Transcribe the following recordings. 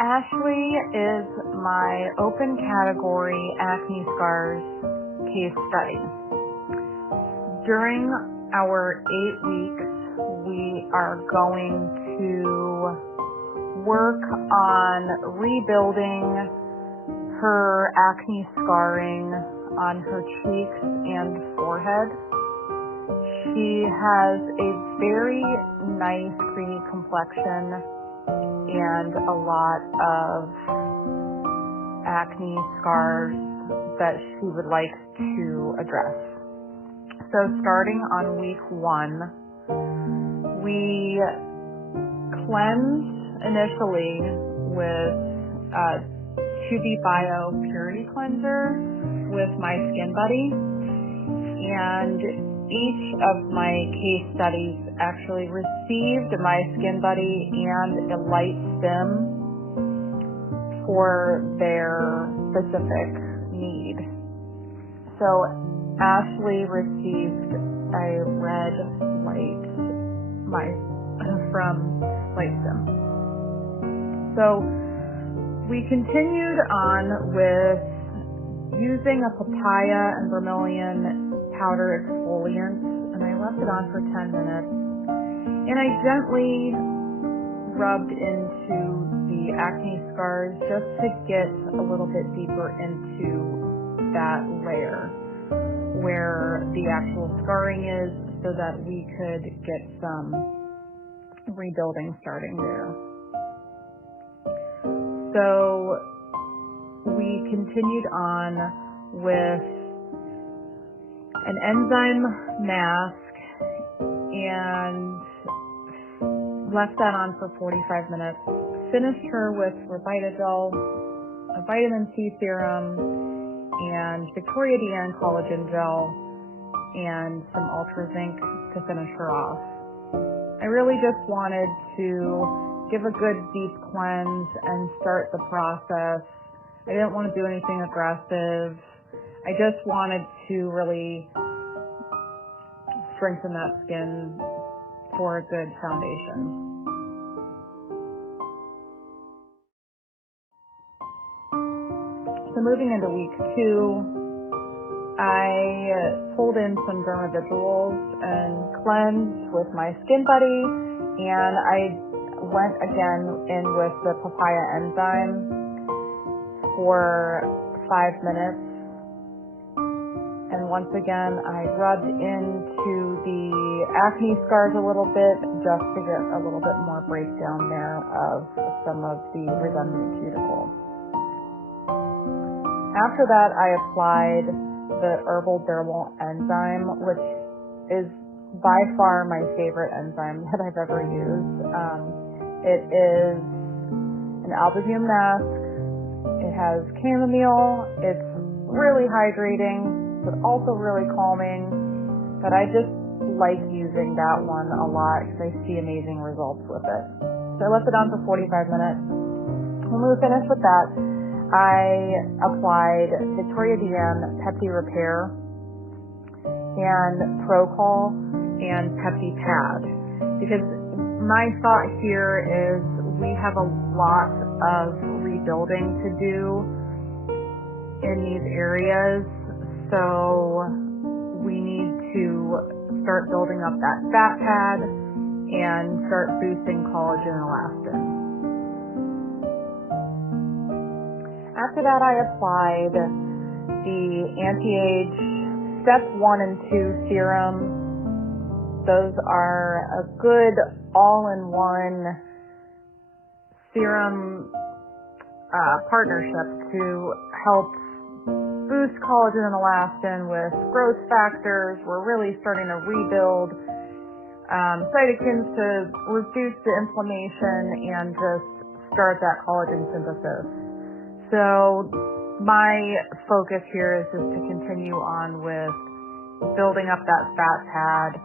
Ashley is my open category acne scars case study. During our 8 weeks, we are going to work on rebuilding her acne scarring on her cheeks and forehead. She has a very nice creamy complexion and a lot of acne scars that she would like to address. So starting on week 1, we cleansed initially with 2B Bio Purity Cleanser with my Skin Buddy, and each of my case studies actually received my Skin Buddy and a light stim for their specific need. So Ashley received a red light from Light Stim. So we continued on with using a papaya and vermilion powder exfoliant, and I left it on for 10 minutes, and I gently rubbed into the acne scars just to get a little bit deeper into that layer where the actual scarring is, so that we could get some rebuilding starting there. So we continued on with an enzyme mask and left that on for 45 minutes. Finished her with Revitagel, a vitamin C serum, and Victoria DN collagen gel, and some Ultra Zinc to finish her off. I really just wanted to give a good deep cleanse and start the process. I didn't want to do anything aggressive. I just wanted to really strengthen that skin for a good foundation. So moving into week 2, I pulled in some dermavisuals and cleansed with my Skin Buddy, and I went again in with the papaya enzyme for 5 minutes. And once again, I rubbed into the acne scars a little bit just to get a little bit more breakdown there of some of the redundant cuticles. After that, I applied the herbal dermal enzyme, which is by far my favorite enzyme that I've ever used. It is an albumin mask. It has chamomile. It's really hydrating, but also really calming. But I just like using that one a lot because I see amazing results with it. So I left it on for 45 minutes. When we were finished with that, I applied Victoria DN Pepti Repair and Procol and Pepti Pad, because my thought here is we have a lot of rebuilding to do in these areas, so we need to start building up that fat pad and start boosting collagen and elastin. After that, I applied the anti-age step 1 and 2 serum. Those are a good all-in-one serum partnership to help boost collagen and elastin with growth factors. We're really starting to rebuild cytokines to reduce the inflammation and just start that collagen synthesis. So my focus here is just to continue on with building up that fat pad,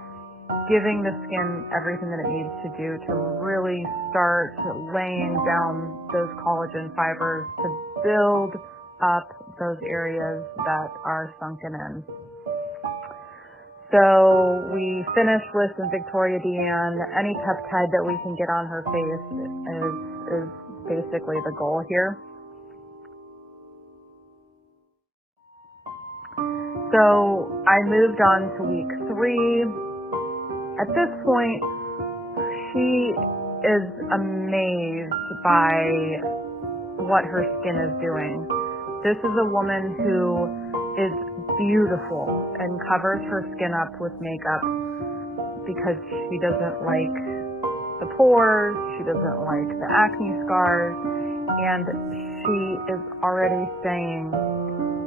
giving the skin everything that it needs to do to really start laying down those collagen fibers to build up those areas that are sunken in. So we finished with some Victoria DN. Any peptide that we can get on her face is basically the goal here. So I moved on to week 3. At this point, she is amazed by what her skin is doing. This is a woman who is beautiful and covers her skin up with makeup because she doesn't like the pores, she doesn't like the acne scars, and she is already saying,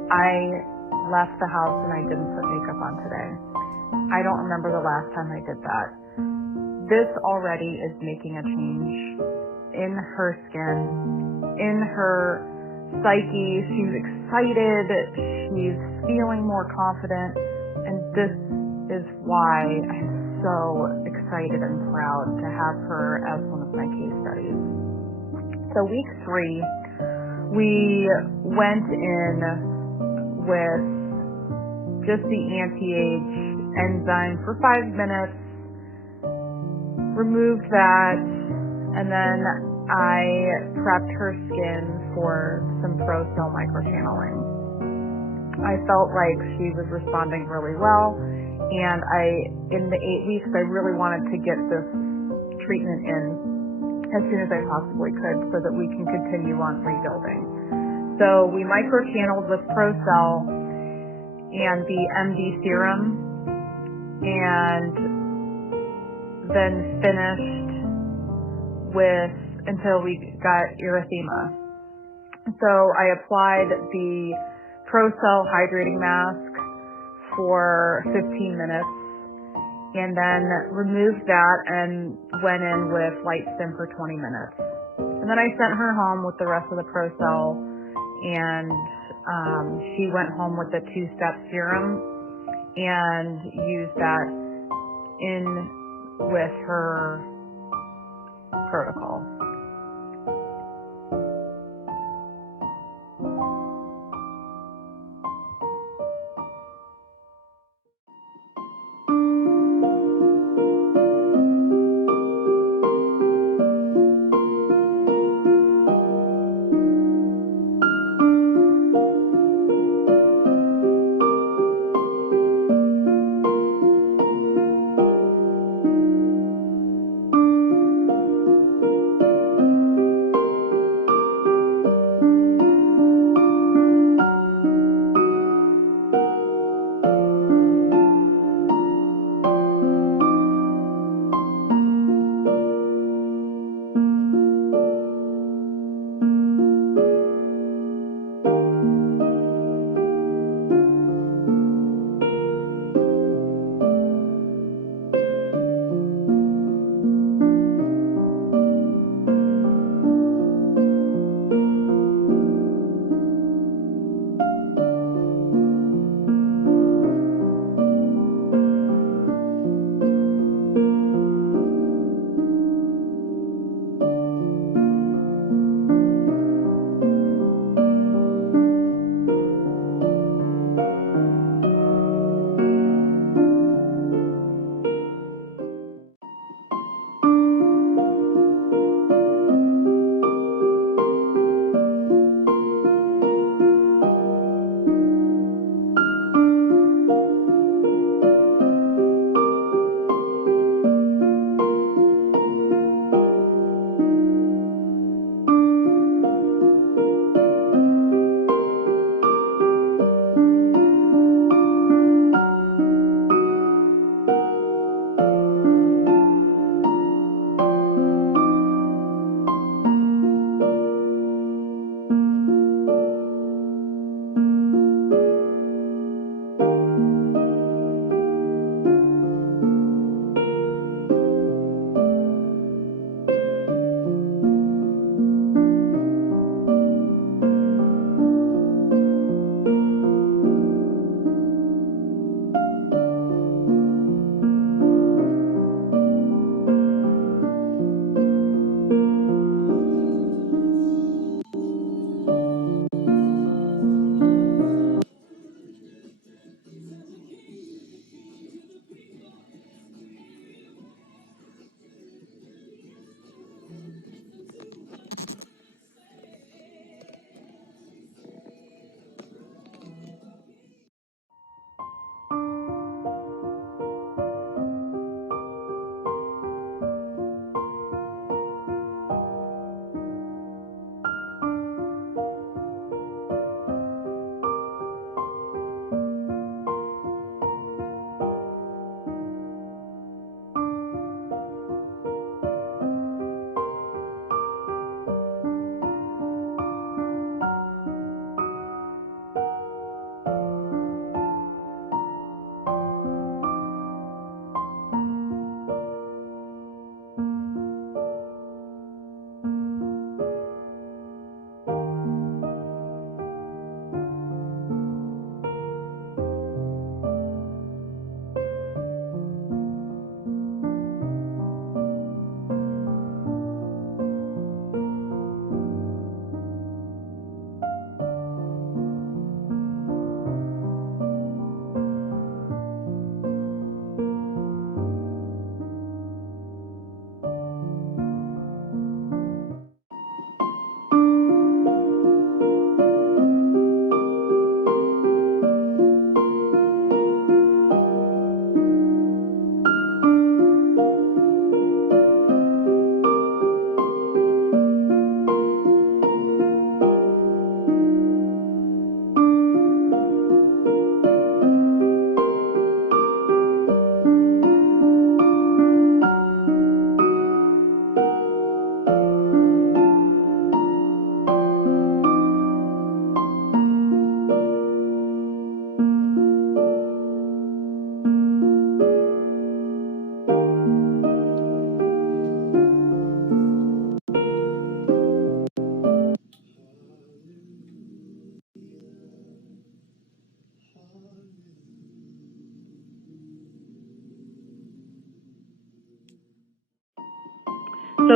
I left the house and I didn't put makeup on today. I don't remember the last time I did that. This already is making a change in her skin, in her psyche. She's excited, she's feeling more confident, and this is why I'm so excited and proud to have her as one of my case studies. So week 3, we went in with just the anti-age enzyme for 5 minutes, removed that, and then I prepped her skin for some Pro-Cell microchanneling. I felt like she was responding really well, and in the 8 weeks, I really wanted to get this treatment in as soon as I possibly could so that we can continue on rebuilding. So we microchanneled with Pro-Cell and the MD serum, and then finished with until we got erythema. So I applied the Pro-Cell hydrating mask for 15 minutes and then removed that and went in with Light Stim for 20 minutes. And then I sent her home with the rest of the Pro-Cell, and she went home with the 2-step serum and used that in with her protocol.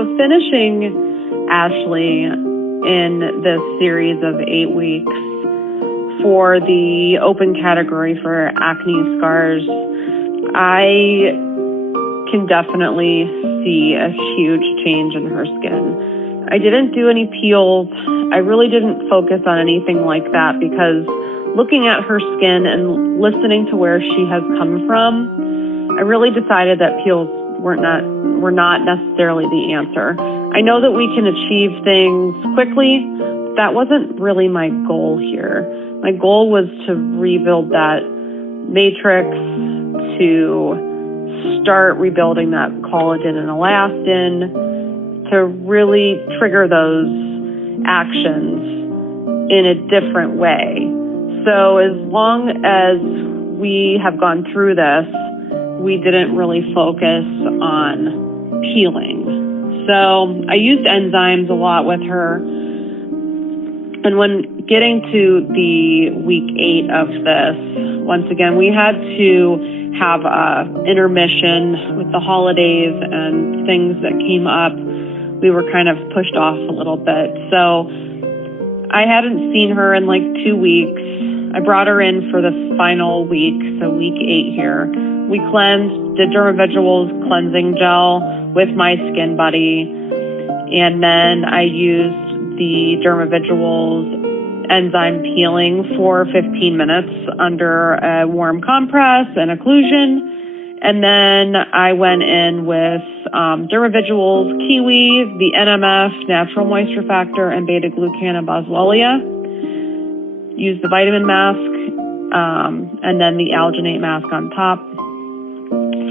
So finishing Ashley in this series of 8 weeks for the open category for acne scars, I can definitely see a huge change in her skin. I didn't do any peels. I really didn't focus on anything like that because looking at her skin and listening to where she has come from, I really decided that peels were not necessarily the answer. I know that we can achieve things quickly. That wasn't really my goal here. My goal was to rebuild that matrix, to start rebuilding that collagen and elastin, to really trigger those actions in a different way. So as long as we have gone through this, we didn't really focus on peeling. So I used enzymes a lot with her. And when getting to the week 8 of this, once again, we had to have a intermission with the holidays and things that came up. We were kind of pushed off a little bit. So I hadn't seen her in like 2 weeks. I brought her in for the final week, so week 8 here. We cleansed, did Dermavisuals cleansing gel with my Skin Buddy, and then I used the Dermavisuals enzyme peeling for 15 minutes under a warm compress and occlusion. And then I went in with Dermavisuals Kiwi, the NMF, Natural Moisture Factor, and Beta-Glucan and Boswellia. Used the vitamin mask and then the alginate mask on top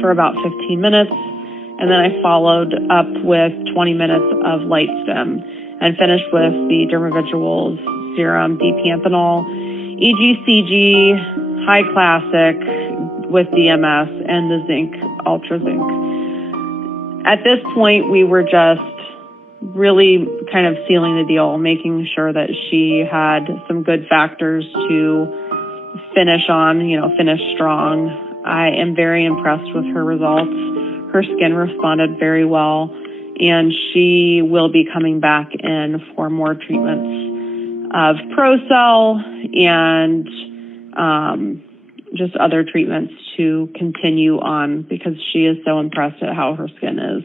for about 15 minutes. And then I followed up with 20 minutes of light stim and finished with the Dermavisuals Serum D-Panthenol, EGCG, High Classic with DMS, and the Zinc, Ultra Zinc. At this point, we were just really kind of sealing the deal, making sure that she had some good factors to finish on, finish strong. I am very impressed with her results. Her skin responded very well, and she will be coming back in for more treatments of ProCell and just other treatments to continue on because she is so impressed at how her skin is.